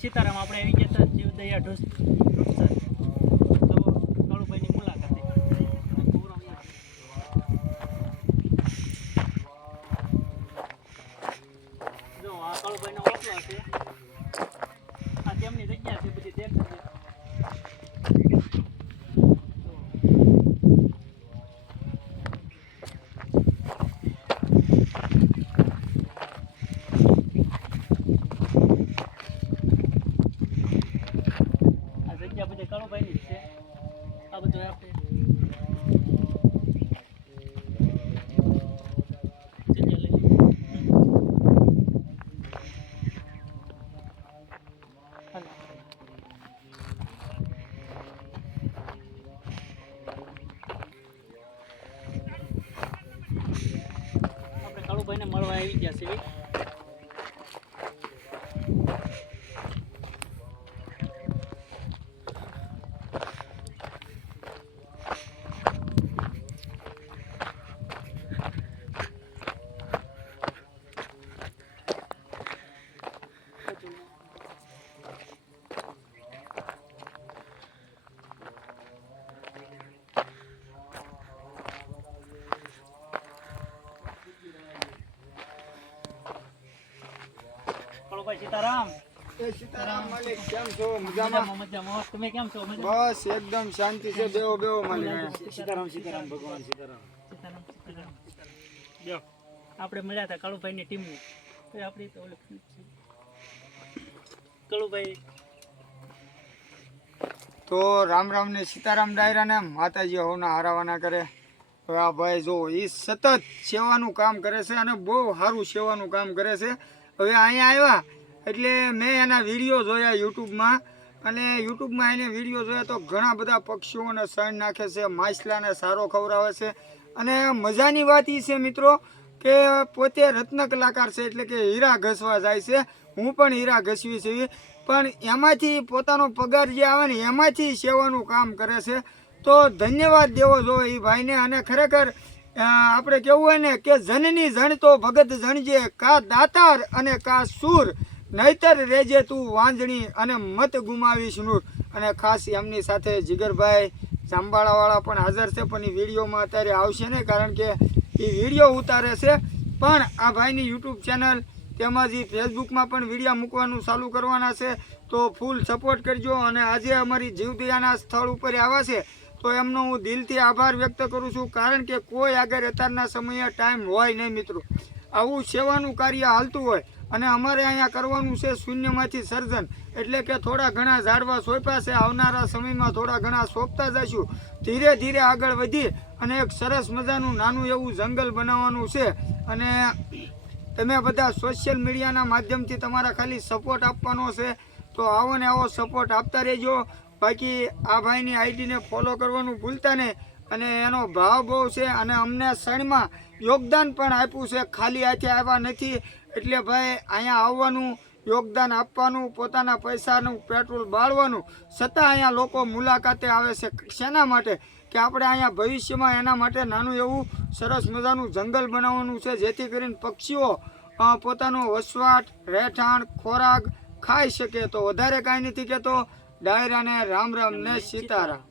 સીતારામ આપણે આવી ગયા હતા જીવદયા ઢોસ તો કાળુભાઈની મુલાકાતે જો આ કાળુભાઈનો ઓટલો છે આ તેમની જગ્યા છે બધી દેખાય કાળુભાઈની છે આ બધું આપણે જગ્યા લઈ આપણે કાળુભાઈને મળવા આવી ગયા છીએ સીતારામ સીતારામ માલિક કેમ છો? મજામાં? મજામાં. તમે કેમ છો? બસ એકદમ શાંતિ છે. બેવો માલિક. સીતારામ સીતારામ ભગવાન સીતારામ સીતારામ સીતારામ. જો આપણે મળ્યા હતા કાળુભાઈની ટીમની તો આપણી તો ઓળખ કાળુભાઈ તો રામ રામ ને સીતારામ ડાયરા ને માતાજી હોના હારાવાના કરે. હવે આ ભાઈ જો એ સતત સેવાનું કામ કરે છે અને બહુ સારું સેવાનું કામ કરે છે. હવે અહીંયા આવ્યા એટલે મેં એના વિડીયો જોયા યુટ્યુબમાં અને યુટ્યુબમાં એને વિડીયો જોયા તો ઘણા બધા પક્ષીઓને સણ નાખે છે, માછલાને સારો ખવડાવે છે અને મજાની વાત એ છે મિત્રો કે પોતે રત્ન કલાકાર છે એટલે કે હીરા ઘસવા જાય છે. હું પણ હીરા ઘસવી છે પણ એમાંથી પોતાનો પગાર જે આવે ને એમાંથી સેવાનું કામ કરે છે. તો ધન્યવાદ દેવો જોઈએ એ ભાઈને. અને ખરેખર આપણે કેવું હોય ને કે જનની જણ તો ભગત જણજે, કા દાતાર અને કા સૂર, નહીતર રેજે તું વાંજણી અને મત ગુમાવીશ નૂર. અને ખાસ એમની સાથે જીગરભાઈ જાંબાળાવાળા પણ હાજર છે પણ એ વિડીયોમાં અત્યારે આવશે ને કારણ કે એ વિડીયો ઉતારે છે. પણ આ ભાઈની યુટ્યુબ ચેનલ તેમજ એ ફેસબુકમાં પણ વિડીયો મૂકવાનું ચાલુ કરવાના છે તો ફૂલ સપોર્ટ કરજો. અને આજે અમારી જીવદયાના સ્થળ ઉપર આવ્યા છે તો એમનો હું દિલથી આભાર વ્યક્ત કરું છું કારણ કે કોઈ આગળ અત્યારના સમયે ટાઈમ હોય નહીં મિત્રો. આવું સેવાનું કાર્ય હાલતું હોય અને અમારે અહીંયા કરવાનું છે શૂન્યમાંથી સર્જન એટલે કે થોડા ઘણા ઝાડવા સોંપ્યા છે. આવનારા સમયમાં થોડા ઘણા સોંપતા જઈશું. ધીરે ધીરે આગળ વધી અને એક સરસ મજાનું નાનું એવું જંગલ બનાવવાનું છે. અને તમે બધા સોશિયલ મીડિયાના માધ્યમથી તમારા ખાલી સપોર્ટ આપવાનો છે તો આવો ને આવો સપોર્ટ આપતા રહેજો. બાકી આ ભાઈની આઈડીને ફોલો કરવાનું ભૂલતા નહીં. અને એનો ભાવ બહુ છે અને અમને સણમાં યોગદાન પણ આપ્યું છે, ખાલી હાથે આવ્યા નથી. એટલે ભાઈ અહીંયા આવવાનું, યોગદાન આપવાનું, પોતાના પૈસાનું પેટ્રોલ બાળવાનું, છતાં અહીંયા લોકો મુલાકાતે આવે છે. શેના માટે? કે આપણે અહીંયા ભવિષ્યમાં એના માટે નાનું એવું સરસ મજાનું જંગલ બનાવવાનું છે જેથી કરીને પક્ષીઓ પોતાનો વસવાટ, રહેઠાણ, ખોરાક ખાઈ શકે. તો વધારે કાંઈ નથી કહેતો. ડાયરાને રામ રામ ને સીતારામ.